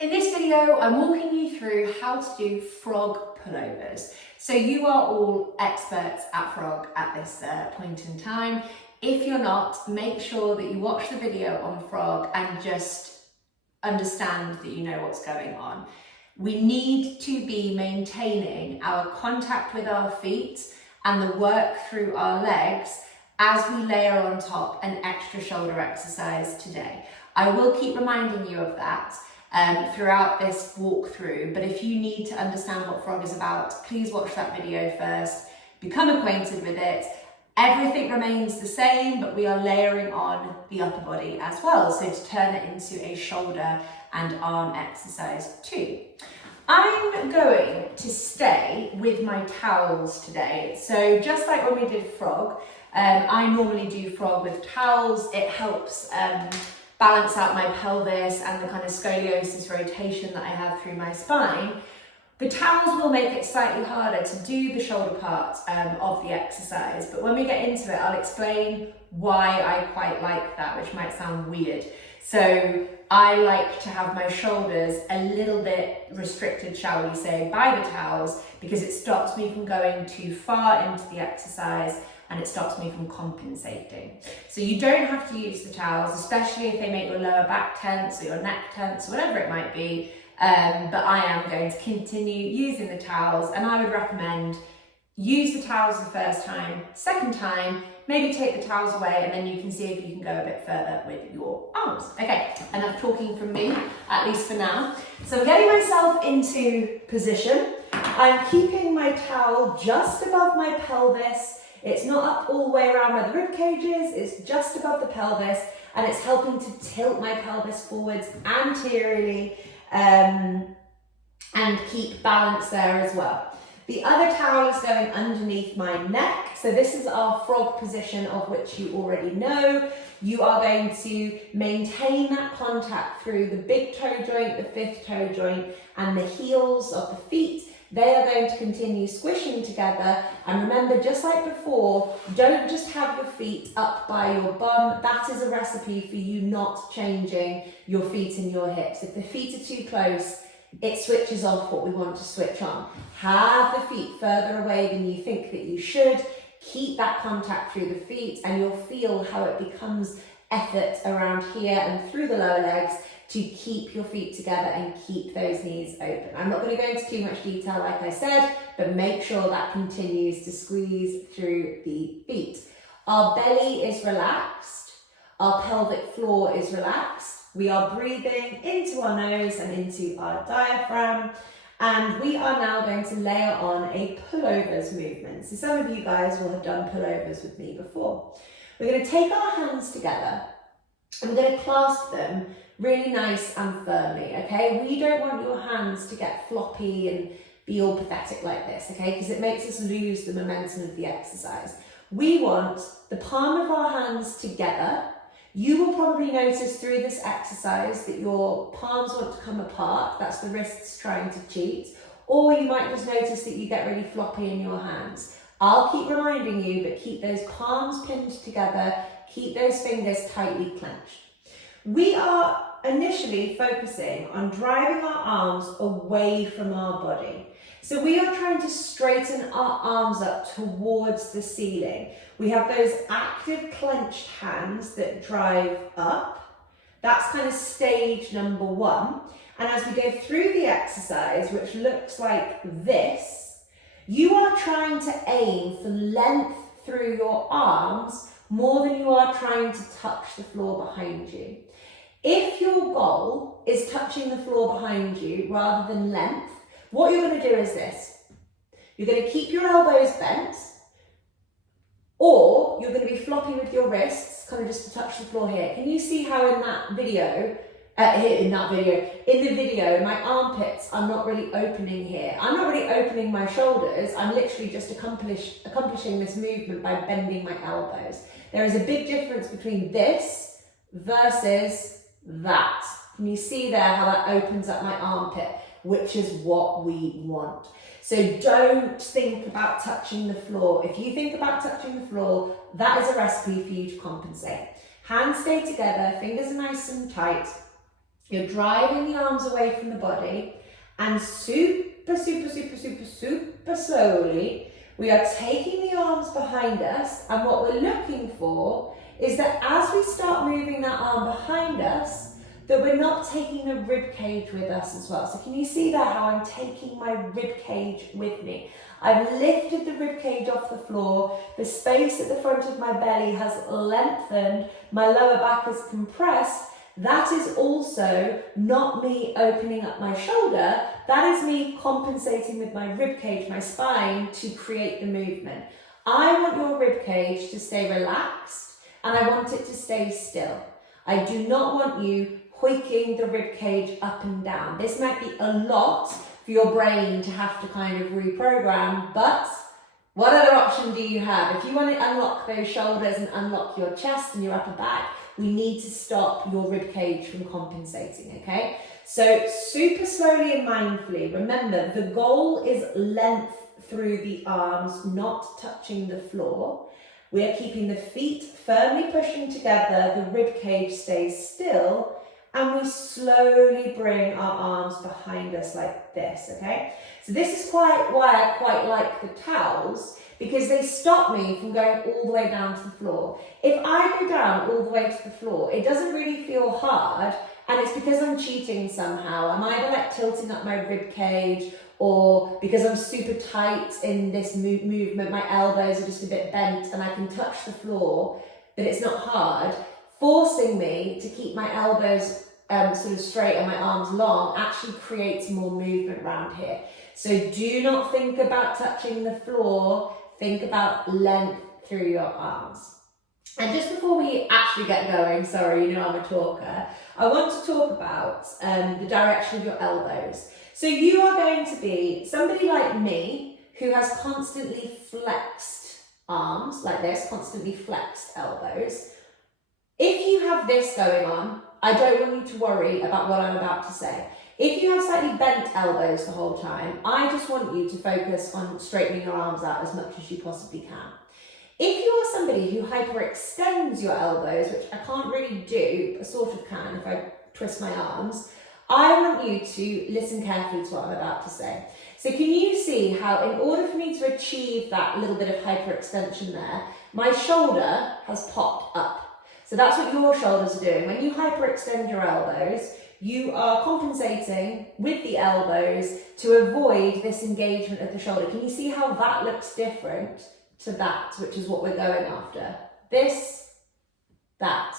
In this video, I'm walking you through how to do frog pullovers. So you are all experts at frog at this point in time. If you're not, make sure that you watch the video on frog and just understand that you know what's going on. We need to be maintaining our contact with our feet and the work through our legs as we layer on top an extra shoulder exercise today. I will keep reminding you of that throughout this walkthrough, but if you need to understand what frog is about, please watch that video first, become acquainted with it. Everything remains the same, but we are layering on the upper body as well, so to turn it into a shoulder and arm exercise too. I'm going to stay with my towels today. So just like when we did frog, I normally do frog with towels. It helps balance out my pelvis and the kind of scoliosis rotation that I have through my spine. The towels will make it slightly harder to do the shoulder part of the exercise, but when we get into it, I'll explain why I quite like that, which might sound weird. So I like to have my shoulders a little bit restricted, shall we say, by the towels, because it stops me from going too far into the exercise and it stops me from compensating. So you don't have to use the towels, especially if they make your lower back tense or your neck tense, or whatever it might be. But I am going to continue using the towels, and I would recommend use the towels the first time. Second time, maybe take the towels away and then you can see if you can go a bit further with your arms. Okay, enough talking from me, at least for now. So I'm getting myself into position. I'm keeping my towel just above my pelvis. It's not up all the way around where the rib cage is, it's just above the pelvis, and it's helping to tilt my pelvis forwards anteriorly and keep balance there as well. The other towel is going underneath my neck. So this is our frog position, of which you already know. You are going to maintain that contact through the big toe joint, the fifth toe joint, and the heels of the feet. They are going to continue squishing together. And remember, just like before, don't just have your feet up by your bum. That is a recipe for you not changing your feet and your hips. If the feet are too close, it switches off what we want to switch on. Have the feet further away than you think that you should. Keep that contact through the feet, and you'll feel how it becomes effort around here and through the lower legs to keep your feet together and keep those knees open. I'm not going to go into too much detail, like I said, but make sure that continues to squeeze through the feet. Our belly is relaxed. Our pelvic floor is relaxed. We are breathing into our nose and into our diaphragm. And we are now going to layer on a pullovers movement. So some of you guys will have done pullovers with me before. We're going to take our hands together and we're going to clasp them really nice and firmly, okay? We don't want your hands to get floppy and be all pathetic like this, okay? Because it makes us lose the momentum of the exercise. We want the palm of our hands together. You will probably notice through this exercise that your palms want to come apart. That's the wrists trying to cheat. Or you might just notice that you get really floppy in your hands. I'll keep reminding you, but keep those palms pinned together. Keep those fingers tightly clenched. We are initially focusing on driving our arms away from our body. So we are trying to straighten our arms up towards the ceiling. We have those active clenched hands that drive up. That's kind of stage number one. And as we go through the exercise, which looks like this, you are trying to aim for length through your arms more than you are trying to touch the floor behind you. If your goal is touching the floor behind you rather than length, what you're going to do is this. You're going to keep your elbows bent, or you're going to be floppy with your wrists, kind of just to touch the floor here. Can you see how in that video, in the video, my armpits are not really opening here. I'm not really opening my shoulders. I'm literally just accomplishing this movement by bending my elbows. There is a big difference between this versus that. Can you see there how that opens up my armpit, which is what we want. So don't think about touching the floor. If you think about touching the floor, that is a recipe for you to compensate. Hands stay together, fingers are nice and tight, You're driving the arms away from the body, and super, super, super, super, super slowly, we are taking the arms behind us, and what we're looking for is that as we start moving that arm behind us, that we're not taking the rib cage with us as well. So can you see there how I'm taking my rib cage with me? I've lifted the rib cage off the floor, the space at the front of my belly has lengthened, my lower back is compressed. That is also not me opening up my shoulder, that is me compensating with my rib cage, my spine, to create the movement. I want your rib cage to stay relaxed and I want it to stay still. I do not want you hoiking the rib cage up and down. This might be a lot for your brain to have to kind of reprogram, but what other option do you have? If you want to unlock those shoulders and unlock your chest and your upper back, we need to stop your rib cage from compensating, okay? So super slowly and mindfully, remember the goal is length through the arms, not touching the floor. We are keeping the feet firmly pushing together, the rib cage stays still, and we slowly bring our arms behind us like this, okay? So this is why I quite like the towels, because they stop me from going all the way down to the floor. If I go down all the way to the floor, it doesn't really feel hard, and it's because I'm cheating somehow. I'm either like tilting up my rib cage, or because I'm super tight in this movement, my elbows are just a bit bent and I can touch the floor, but it's not hard. Forcing me to keep my elbows sort of straight and my arms long actually creates more movement around here. So do not think about touching the floor, think about length through your arms. And just before we actually get going, sorry, you know I'm a talker, I want to talk about the direction of your elbows. So you are going to be somebody like me who has constantly flexed arms like this, constantly flexed elbows. If you have this going on, I don't want you to worry about what I'm about to say. If you have slightly bent elbows the whole time, I just want you to focus on straightening your arms out as much as you possibly can. If you are somebody who hyperextends your elbows, which I can't really do, but sort of can if I twist my arms, I want you to listen carefully to what I'm about to say. So can you see how in order for me to achieve that little bit of hyperextension there, my shoulder has popped up. So that's what your shoulders are doing. When you hyperextend your elbows, you are compensating with the elbows to avoid this engagement of the shoulder. Can you see how that looks different to that, which is what we're going after? This, that.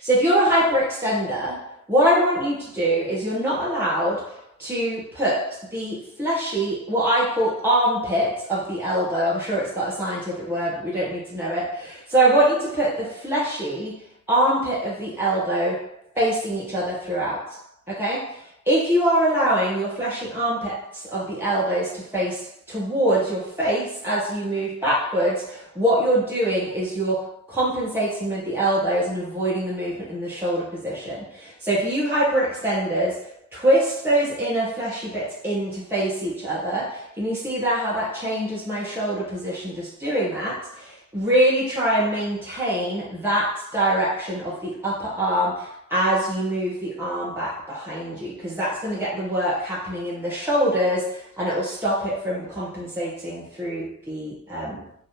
So if you're a hyperextender, what I want you to do is you're not allowed to put the fleshy, what I call armpit of the elbow. I'm sure it's got a scientific word, but we don't need to know it. So I want you to put the fleshy armpit of the elbow facing each other throughout, okay? If you are allowing your fleshy armpits of the elbows to face towards your face as you move backwards, what you're doing is you're compensating with the elbows and avoiding the movement in the shoulder position. So for you hyperextenders, twist those inner fleshy bits in to face each other. Can you see there how that changes my shoulder position just doing that? Really try and maintain that direction of the upper arm as you move the arm back behind you, because that's going to get the work happening in the shoulders and it will stop it from compensating through the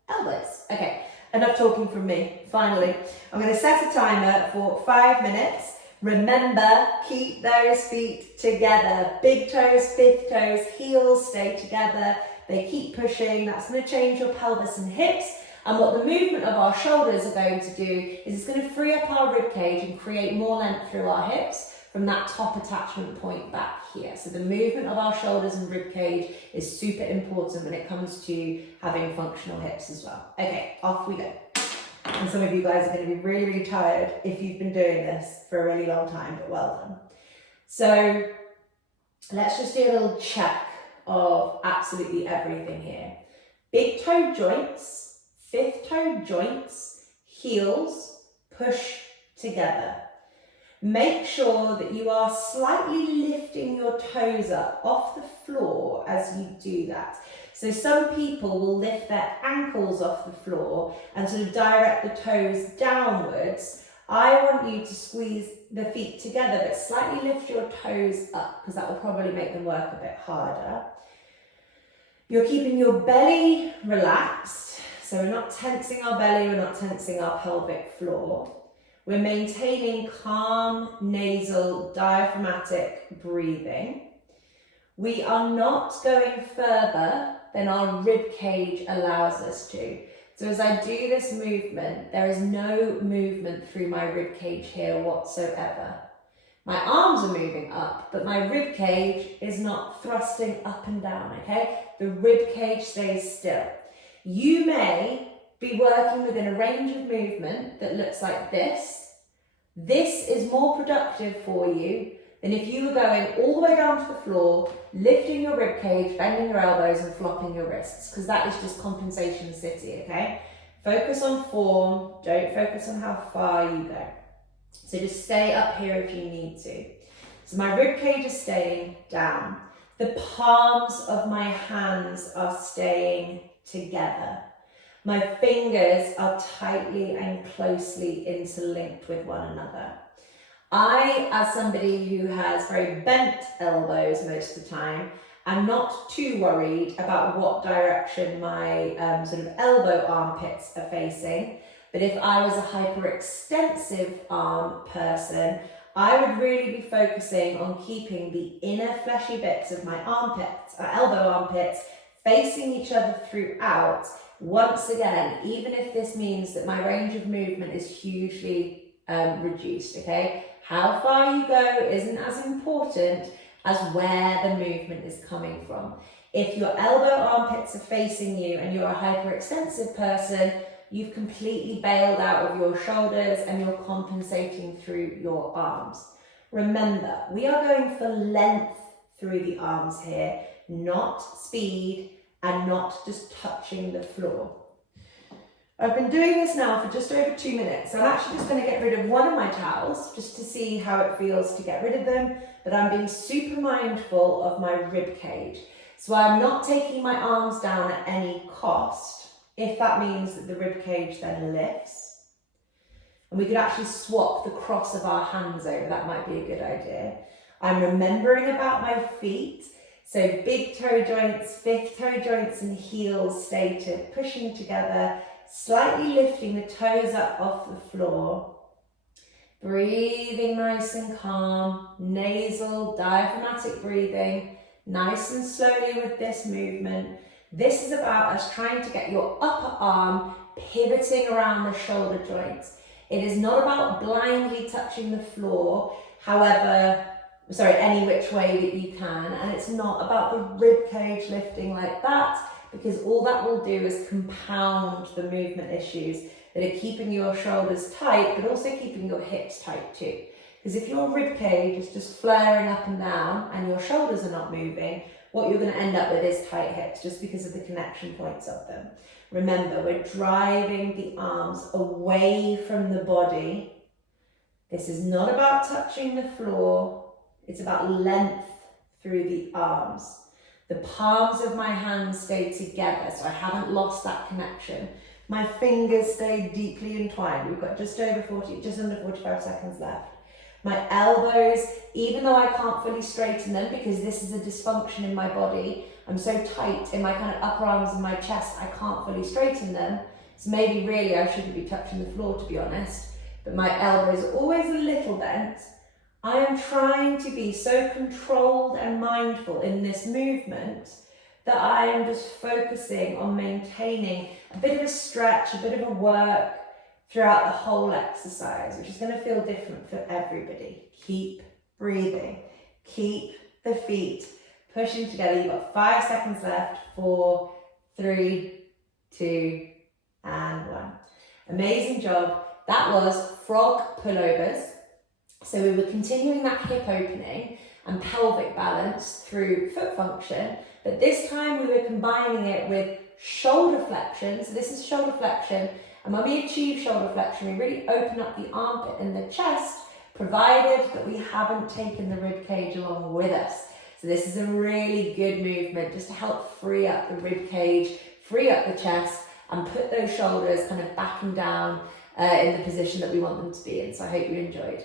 elbows. Okay, enough talking from me. Finally, I'm going to set a timer for 5 minutes. Remember, keep those feet together. Big toes, fifth toes, heels stay together. They keep pushing. That's going to change your pelvis and hips. And what the movement of our shoulders are going to do is it's going to free up our rib cage and create more length through our hips from that top attachment point back here. So the movement of our shoulders and rib cage is super important when it comes to having functional hips as well. Okay, off we go. And some of you guys are going to be really, really tired if you've been doing this for a really long time, but well done. So let's just do a little check of absolutely everything here. Big toe joints, fifth toe joints, heels, push together. Make sure that you are slightly lifting your toes up off the floor as you do that. So some people will lift their ankles off the floor and sort of direct the toes downwards. I want you to squeeze the feet together, but slightly lift your toes up, because that will probably make them work a bit harder. You're keeping your belly relaxed, so we're not tensing our belly, we're not tensing our pelvic floor. We're maintaining calm, nasal, diaphragmatic breathing. We are not going further than our rib cage allows us to. So as I do this movement, there is no movement through my rib cage here whatsoever. My arms are moving up, but my rib cage is not thrusting up and down, okay? The rib cage stays still. You may be working within a range of movement that looks like this. This is more productive for you than if you were going all the way down to the floor, lifting your rib cage, bending your elbows and flopping your wrists, because that is just compensation city, okay? Focus on form, don't focus on how far you go. So just stay up here if you need to. So my rib cage is staying down. The palms of my hands are staying together. My fingers are tightly and closely interlinked with one another. I, as somebody who has very bent elbows most of the time, am not too worried about what direction my sort of elbow armpits are facing. But if I was a hyperextensive arm person, I would really be focusing on keeping the inner fleshy bits of my armpits, elbow armpits, facing each other throughout. Once again, even if this means that my range of movement is hugely reduced, okay? How far you go isn't as important as where the movement is coming from. If your elbow armpits are facing you and you're a hyperextensive person, you've completely bailed out of your shoulders and you're compensating through your arms. Remember, we are going for length through the arms here, not speed and not just touching the floor. I've been doing this now for just over 2 minutes. I'm actually just going to get rid of one of my towels just to see how it feels to get rid of them, but I'm being super mindful of my rib cage. So I'm not taking my arms down at any cost, if that means that the rib cage then lifts. And we could actually swap the cross of our hands over, that might be a good idea. I'm remembering about my feet. So big toe joints, fifth toe joints and heels stay to pushing together, slightly lifting the toes up off the floor. Breathing nice and calm, nasal, diaphragmatic breathing, nice and slowly with this movement. This is about us trying to get your upper arm pivoting around the shoulder joints. It is not about blindly touching the floor, any which way that you can, and it's not about the rib cage lifting like that, because all that will do is compound the movement issues that are keeping your shoulders tight, but also keeping your hips tight too. Because if your rib cage is just flaring up and down and your shoulders are not moving, what you're going to end up with is tight hips just because of the connection points of them. Remember, we're driving the arms away from the body. This is not about touching the floor. It's about length through the arms. The palms of my hands stay together, so I haven't lost that connection. My fingers stay deeply entwined. We've got just under 45 seconds left. My elbows, even though I can't fully straighten them because this is a dysfunction in my body, I'm so tight in my kind of upper arms and my chest, I can't fully straighten them. So maybe really I shouldn't be touching the floor, to be honest. But my elbows are always a little bent. I am trying to be so controlled and mindful in this movement that I am just focusing on maintaining a bit of a stretch, a bit of a work throughout the whole exercise, which is going to feel different for everybody. Keep breathing. Keep the feet pushing together. You've got 5 seconds left. 4, 3, 2, and 1. Amazing job. That was frog pullovers. So we were continuing that hip opening and pelvic balance through foot function, but this time we were combining it with shoulder flexion. So this is shoulder flexion, and when we achieve shoulder flexion, we really open up the armpit and the chest, provided that we haven't taken the rib cage along with us. So this is a really good movement just to help free up the rib cage, free up the chest, and put those shoulders kind of back and down in the position that we want them to be in. So I hope you enjoyed.